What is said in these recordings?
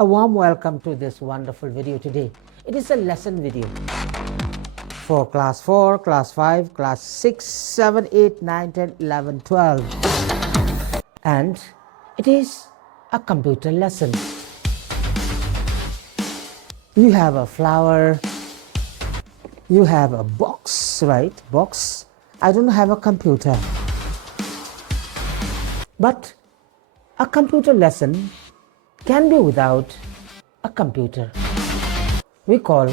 A warm welcome to this wonderful video today. It is a lesson video for class 4, class 5, class 6, 7, 8, 9, 10, 11, 12. And it is a computer lesson. You have a flower, you have a box, right? Box. I don't have a computer. But a computer lesson can be without a computer. We call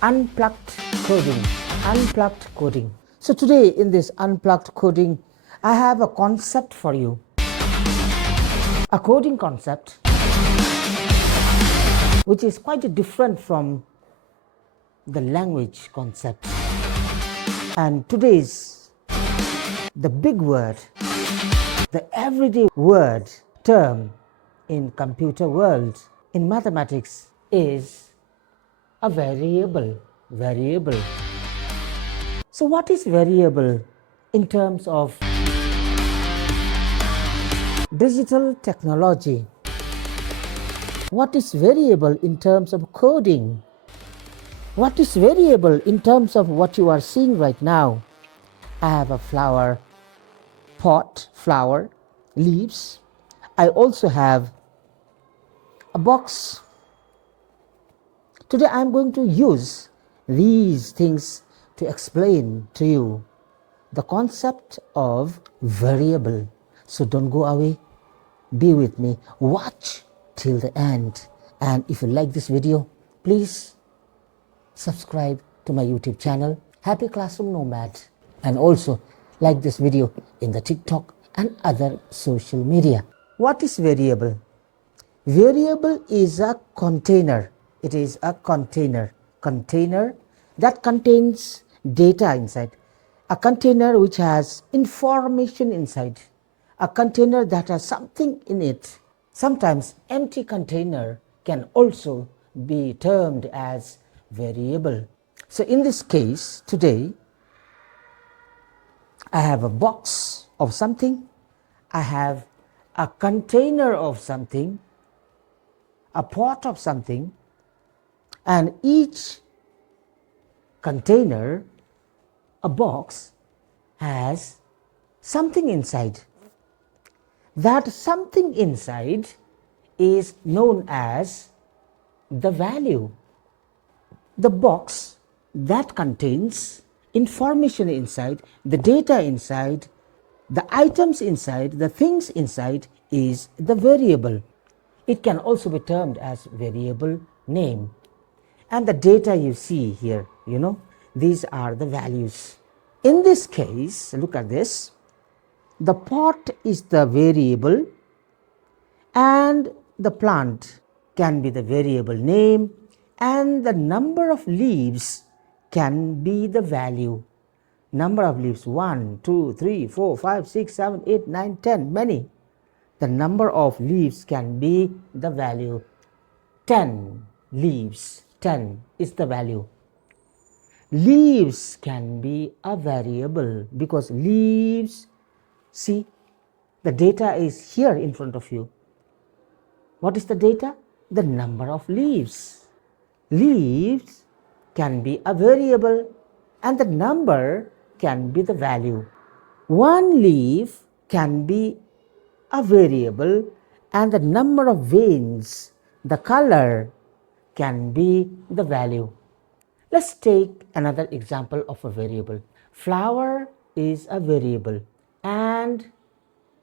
unplugged coding. Unplugged coding. So today in this unplugged coding, I have a concept for you. A coding concept which is quite different from the language concept. And today's the big word, the everyday word, term in computer world, in mathematics, is a variable. Variable. So what is variable in terms of digital technology? What is variable in terms of coding? What is variable in terms of what you are seeing right now? I have a flower pot, flower, leaves. I also have a box. Today I am going to use these things to explain to you the concept of variable. So don't go away. Be with me. Watch till the end. And if you like this video, please subscribe to my YouTube channel, Happy Classroom Nomad. And also like this video in the TikTok and other social media. What is variable? Variable is a container. It is a container. Container that contains data inside. A container which has information inside. A container that has something in it. Sometimes empty container can also be termed as variable. So in this case, today, I have a box of something. I have a container of something, a pot of something, and each container, a box, has something inside. That something inside is known as the value. The box that contains information inside, the data inside, the items inside, the things inside is the variable. It can also be termed as variable name. And the data you see here, these are the values. In this case, look at this. The pot is the variable and the plant can be the variable name and the number of leaves can be the value. Number of leaves 1, 2, 3, 4, 5, 6, 7, 8, 9, 10, many. The number of leaves can be the value. 10 leaves, 10 is the value. Leaves can be a variable because leaves, see, the data is here in front of you. What is the data? The number of leaves. Leaves can be a variable and the number can be the value. One leaf can be a variable and the number of veins, the color, can be the value. Let's take another example of a variable. Flower is a variable and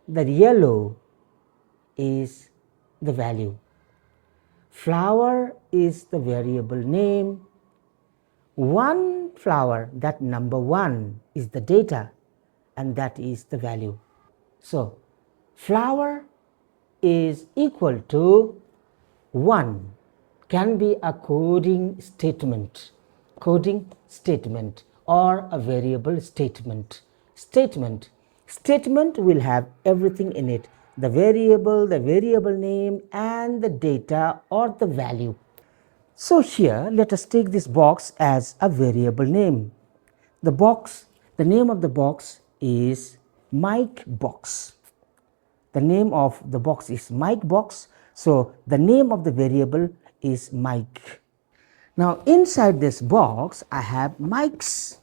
the yellow is the value. Flower is the variable name. One flower, that number 1 is the data and that is the value. So flower is equal to 1 can be a coding statement. Coding statement or a variable statement. Statement will have everything in it. The variable name and the data or the value. So here let us take this box as a variable name. The name of the box is mic box. The name of the box is mic box. So the name of the variable is Mike. Now inside this box I have mics,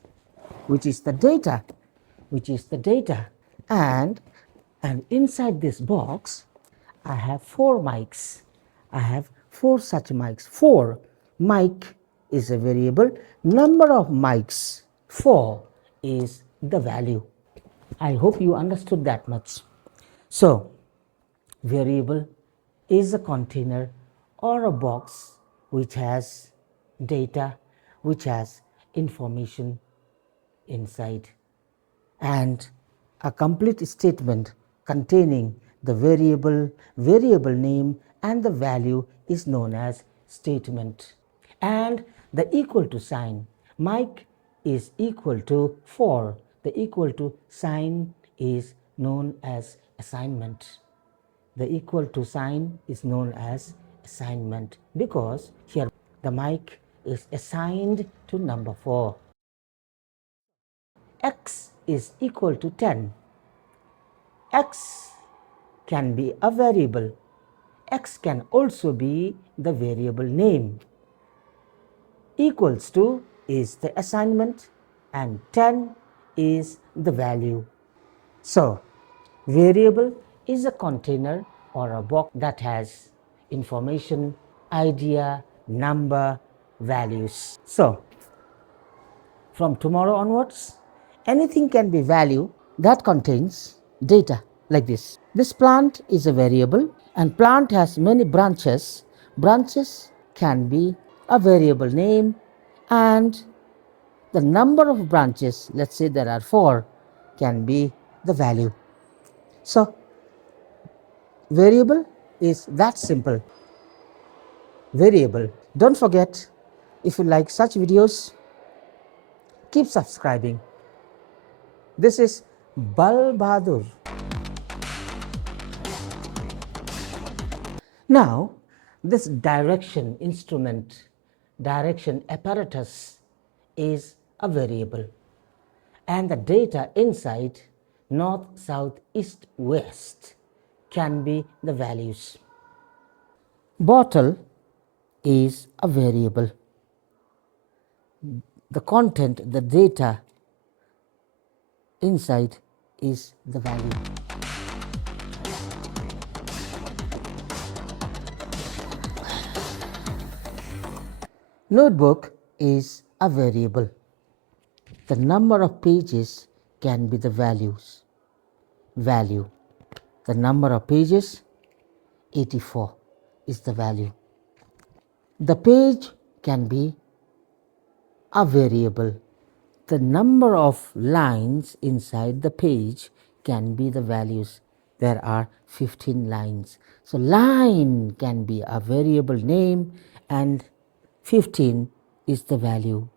which is the data, and inside this box I have 4 mics. I have 4 such mics. 4 mic is a variable. Number of mics 4 is the value. I hope you understood that much. So variable is a container or a box which has data, which has information inside, and a complete statement containing the variable name and the value is known as statement. And the equal to sign, Mike is equal to 4, the equal to sign is known as assignment. The equal to sign is known as assignment because here the mic is assigned to number 4. X is equal to 10. X can be a variable. X can also be the variable name. Equals to is the assignment and 10 is the value. So variable is a container or a box that has information, idea, number, values. So from tomorrow onwards, anything can be value that contains data like this. This plant is a variable and plant has many branches. Branches can be a variable name and the number of branches, let's say there are 4, can be the value. So variable is that simple. Variable. Don't forget, if you like such videos, keep subscribing. This is Bal Bahadur. Now, this direction instrument, direction apparatus is a variable, and the data inside north, south, east, west can be the values. Bottle is a variable. The content, the data inside is the value. Notebook is a variable. The number of pages can be the values. Value. The number of pages, 84, is the value. The page can be a variable. The number of lines inside the page can be the values. There are 15 lines. So line can be a variable name and 15 is the value.